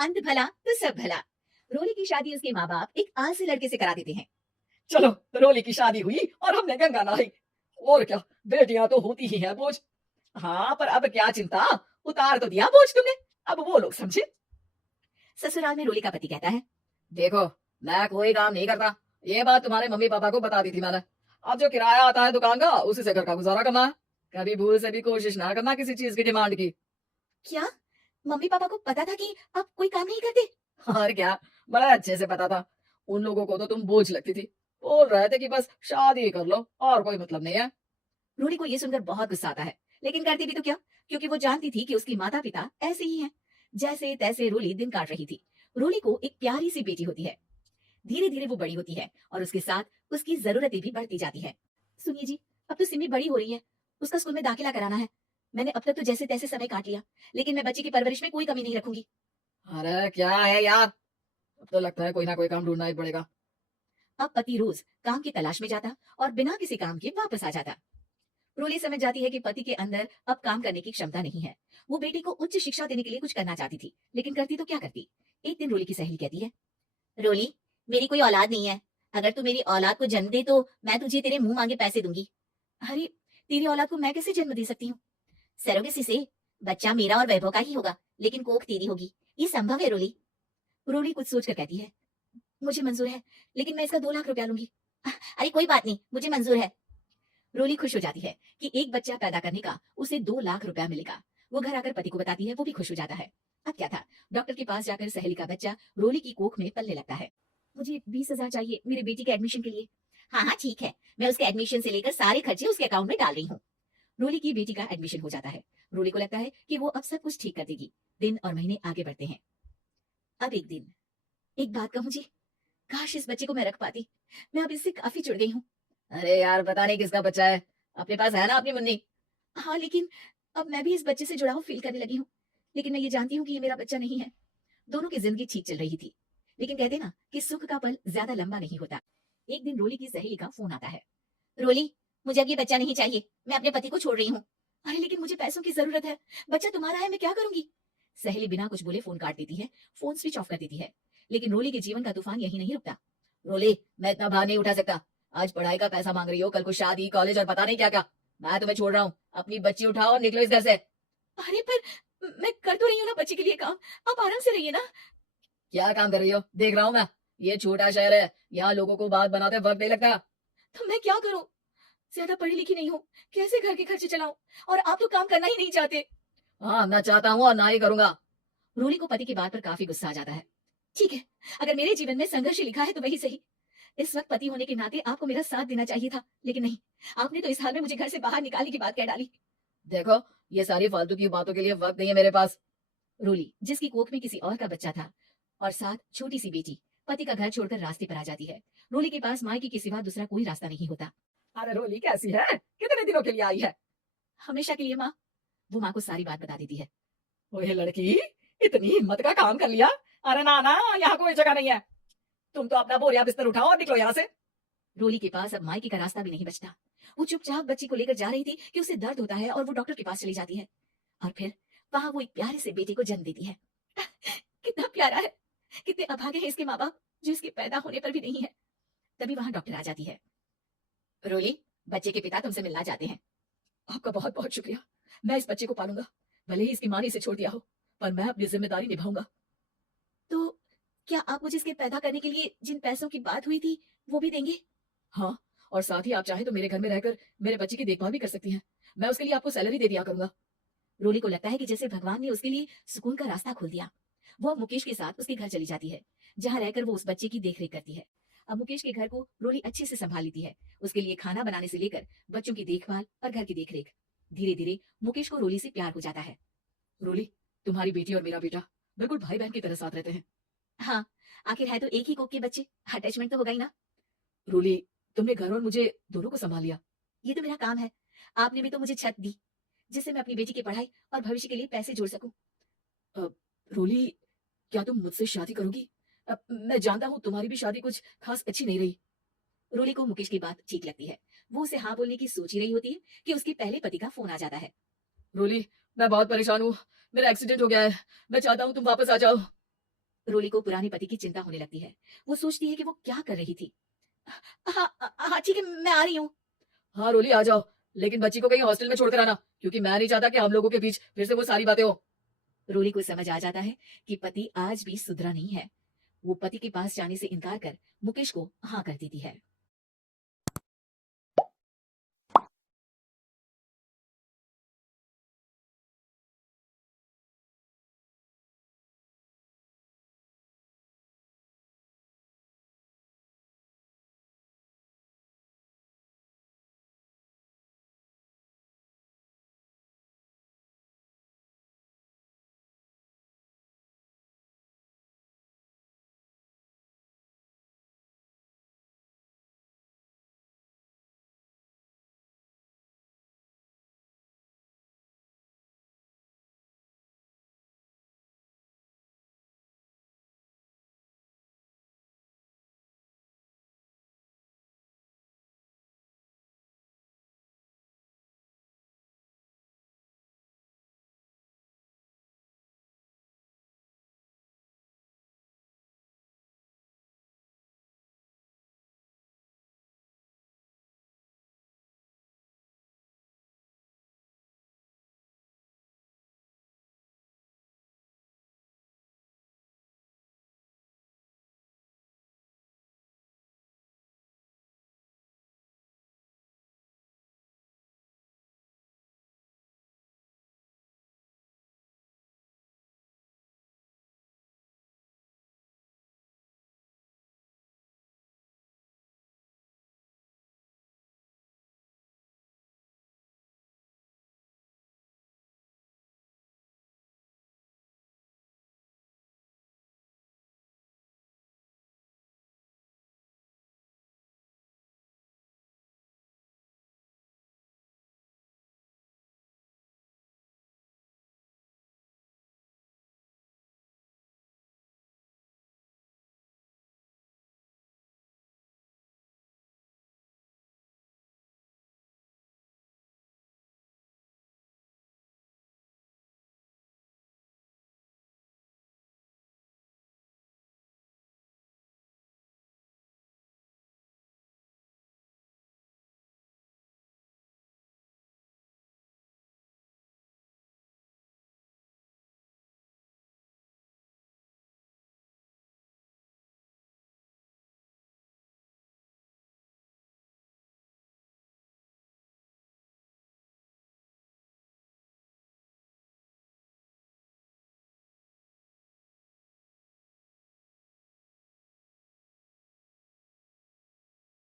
अंत भला तो सब भला। रोली की शादी उसके माँ बाप एक आलसी लड़के से करा देते हैं। चलो, रोली की शादी हुई और हमने गंगा नहाई। और क्या, बेटियां तो होती ही हैं बोझ। हाँ, पर अब क्या चिंता, उतार तो दिया बोझ तुमने, अब वो लोग समझे। ससुराल में रोली का पति कहता है, देखो, मैं कोई काम नहीं करता, ये बात तुम्हारे मम्मी पापा को बता दी थी मैंने। अब जो किराया आता है दुकान का, उसी से घर का गुजारा करना है। कभी भूल से भी कोशिश ना करना किसी चीज की डिमांड की। क्या मम्मी पापा को पता था कि आप कोई काम नहीं करते? और क्या, बड़ा अच्छे से पता था। उन लोगों को तो तुम बोझ लगती थी, बोल रहे थे कि बस शादी कर लो और कोई मतलब नहीं है। रोली को यह सुनकर बहुत गुस्सा आता है, लेकिन करती भी तो क्या, क्योंकि वो जानती थी कि उसकी माता पिता ऐसे ही हैं। जैसे तैसे रोली दिन काट रही थी। रोली को एक प्यारी सी बेटी होती है। धीरे धीरे वो बड़ी होती है और उसके साथ उसकी जरूरतें भी बढ़ती जाती है। सुनिए जी, अब तो सिमी बड़ी हो रही है, उसका स्कूल में दाखिला कराना है। मैंने अब तक तो जैसे तैसे समय काट लिया, लेकिन मैं बच्चे की परवरिश में कोई कमी नहीं रखूंगी। अरे क्या है यार, अब तो लगता है कोई ना कोई काम ढूंढना ही पड़ेगा। अब पति रोज काम की तलाश में जाता और बिना किसी काम के वापस आ जाता। रोली समझ जाती है कि पति के अंदर अब काम करने की क्षमता नहीं है। वो बेटी को उच्च शिक्षा देने के लिए कुछ करना चाहती थी, लेकिन करती तो क्या करती। एक दिन रोली की सहेली कहती है, रोली, मेरी कोई औलाद नहीं है। अगर तू मेरी औलाद को जन्म दे तो मैं तुझे तेरे मुंह मांगे पैसे दूंगी। अरे, तेरी औलाद को मैं कैसे जन्म दे सकती हूँ? सरोगेसी से। बच्चा मेरा और वैभव का ही होगा, लेकिन कोख तेरी होगी। ये संभव है रोली। रोली कुछ सोच कर कहती है, मुझे मंजूर है, लेकिन मैं इसका 2 लाख रुपया लूंगी। अरे कोई बात नहीं, मुझे मंजूर है। रोली खुश हो जाती है कि एक बच्चा पैदा करने का उसे 2 लाख रुपया मिलेगा। वो घर आकर पति को बताती है, वो भी खुश हो जाता है। अब क्या था, डॉक्टर के पास जाकर सहेली का बच्चा रोली की कोख में पलने लगता है। मुझे 20,000 चाहिए मेरे बेटी के एडमिशन के लिए। हाँ हाँ ठीक है, मैं उसके एडमिशन से लेकर सारे खर्चे उसके अकाउंट में डाल रही हूँ। रोली की बेटी का एडमिशन हो जाता है। रोली को लगता है कि वो अब सब कुछ ठीक कर देगी। दिन और महीने आगे बढ़ते हैं। अब एक दिन, एक बात कहूँ जी, काश इस बच्चे को मैं रख पाती। मैं अब इससे काफी जुड़ गई हूँ। अरे यार, पता नहीं किसका बच्चा है, अपने पास है ना अपनी मुन्नी। हाँ, लेकिन अब मैं भी इस बच्चे से जुड़ाव फील करने लगी हूँ। लेकिन मैं ये जानती हूँ कि ये मेरा बच्चा नहीं है। दोनों की जिंदगी ठीक चल रही थी, लेकिन कहते ना कि सुख का पल ज्यादा लंबा नहीं होता। एक दिन रोली की सहेली का फोन आता है, रोली, मुझे अब ये बच्चा नहीं चाहिए, मैं अपने पति को छोड़ रही हूँ। अरे लेकिन मुझे पैसों की जरूरत है, बच्चा तुम्हारा है, मैं क्या करूंगी? सहेली बिना कुछ बोले फोन काट देती है, फोन स्विच ऑफ कर देती है। लेकिन रोली के जीवन का तूफान यही नहीं रुकता। रोली, मैं इतना भार नहीं उठा सकता। आज पढ़ाई का पैसा मांग रही हो, कल को शादी, कॉलेज और पता नहीं क्या क्या। मैं तुम्हें छोड़ रहा हूँ, अपनी बच्ची उठाओ और निकलो इस घर से। अरे पर मैं कर तो रही हूँ ना बच्चे के लिए काम, आप आराम से रहिए ना। क्या काम कर रही हो, देख रहा हूँ मैं। ये छोटा शहर है, यहाँ लोगों को बात बनाते वक्त नहीं लगता। तो मैं क्या करूं? ज्यादा पढ़ी लिखी नहीं हूँ, कैसे घर के खर्चे चलाऊं? और आप तो काम करना ही नहीं चाहते। हाँ, ना चाहता हूँ और ना ही करूंगा। रोली को पति की बात पर काफी गुस्सा आ जाता है। ठीक है, अगर मेरे जीवन में संघर्ष लिखा है तो वही सही। इस वक्त पति होने के नाते आपको मेरा साथ देना चाहिए था, लेकिन नहीं, आपने तो इस हाल में मुझे घर से बाहर निकालने की बात कह डाली। देखो, ये सारी फालतू की बातों के लिए वक्त नहीं है मेरे पास। रोली, जिसकी कोख में किसी और का बच्चा था और साथ छोटी सी बेटी, पति का घर छोड़कर रास्ते पर आ जाती है। रोली के पास मायके के सिवा दूसरा कोई रास्ता नहीं होता। अरे रोली कैसी है, कितने दिनों के लिए आई है? हमेशा के लिए माँ। वो माँ को सारी बात बता देती है। ओए लड़की, इतनी हिम्मत का काम कर लिया। अरे ना ना, यहाँ कोई जगह नहीं है। तुम तो अपना बोरिया बिस्तर उठाओ और निकलो यहाँ से। रोली के पास अब मायके का रास्ता भी नहीं बचता। वो चुपचाप बच्ची को लेकर जा रही थी कि उसे दर्द होता है और वो डॉक्टर के पास चली जाती है। और फिर वहां वो एक प्यारे से बेटे को जन्म देती है। कितना प्यारा है, कितने अभागे हैं इसके माँ बाप, जो इसके पैदा होने पर भी नहीं है। तभी वहां डॉक्टर आ जाती है। रोली, बच्चे के पिता तुमसे मिलना चाहते हैं। आपका बहुत बहुत शुक्रिया। मैं इस बच्चे को पालूंगा, भले ही इसकी माँ ने इसे छोड़ दिया हो, पर मैं अपनी जिम्मेदारी निभाऊंगा। तो क्या आप मुझे इसके पैदा करने के लिए जिन पैसों की बात हुई थी वो भी देंगे? हाँ, और साथ ही आप चाहे तो मेरे घर में रहकर मेरे बच्चे की देखभाल भी कर सकती हैं। मैं उसके लिए आपको सैलरी दे दिया करूंगा। रोली को लगता है कि जैसे भगवान ने उसके लिए सुकून का रास्ता खोल दिया। वो अब मुकेश के साथ उसके घर चली जाती है, जहाँ रहकर वो उस बच्चे की देखरेख करती है। अब मुकेश के घर को रोली अच्छे से संभाल लेती है, उसके लिए खाना बनाने से लेकर बच्चों की देखभाल और घर की देखरेख। धीरे धीरे मुकेश को रोली से प्यार हो जाता है। रोली, तुम्हारी बेटी और मेरा बेटा बिल्कुल भाई बहन की तरह साथ रहते हैं। हाँ, आखिर है तो एक ही कोख के बच्चे, अटैचमेंट तो होगा ही ना। रोली, तुमने घर और मुझे दोनों को संभाल लिया। ये तो मेरा काम है। आपने भी तो मुझे छत दी, जिससे मैं अपनी बेटी की पढ़ाई और भविष्य के लिए पैसे जोड़ सकूं। रोली, क्या तुम मुझसे शादी करोगी? मैं जानता हूँ तुम्हारी भी शादी कुछ खास अच्छी नहीं रही। रोली को मुकेश की बात ठीक लगती है। वो उसे हाँ बोलने की सोच ही रही होती है कि उसके पहले पति का फोन आ जाता है। रोली, मैं बहुत परेशान हूँ, मेरा एक्सीडेंट हो गया है, मैं चाहता हूँ तुम वापस आ जाओ। रोली को पुराने पति की चिंता होने लगती है। वो सोचती है कि वो क्या कर रही थी। हाँ हाँ ठीक है, मैं आ रही हूँ। हाँ रोली आ जाओ, लेकिन बच्ची को कहीं हॉस्टल में छोड़कर आना, क्योंकि मैं नहीं चाहता कि हम लोगों के बीच फिर से वो सारी बातें हो। रोली को समझ आ जाता है कि पति आज भी सुधरा नहीं है। वो पति के पास जाने से इनकार कर मुकेश को हाँ कर देती है।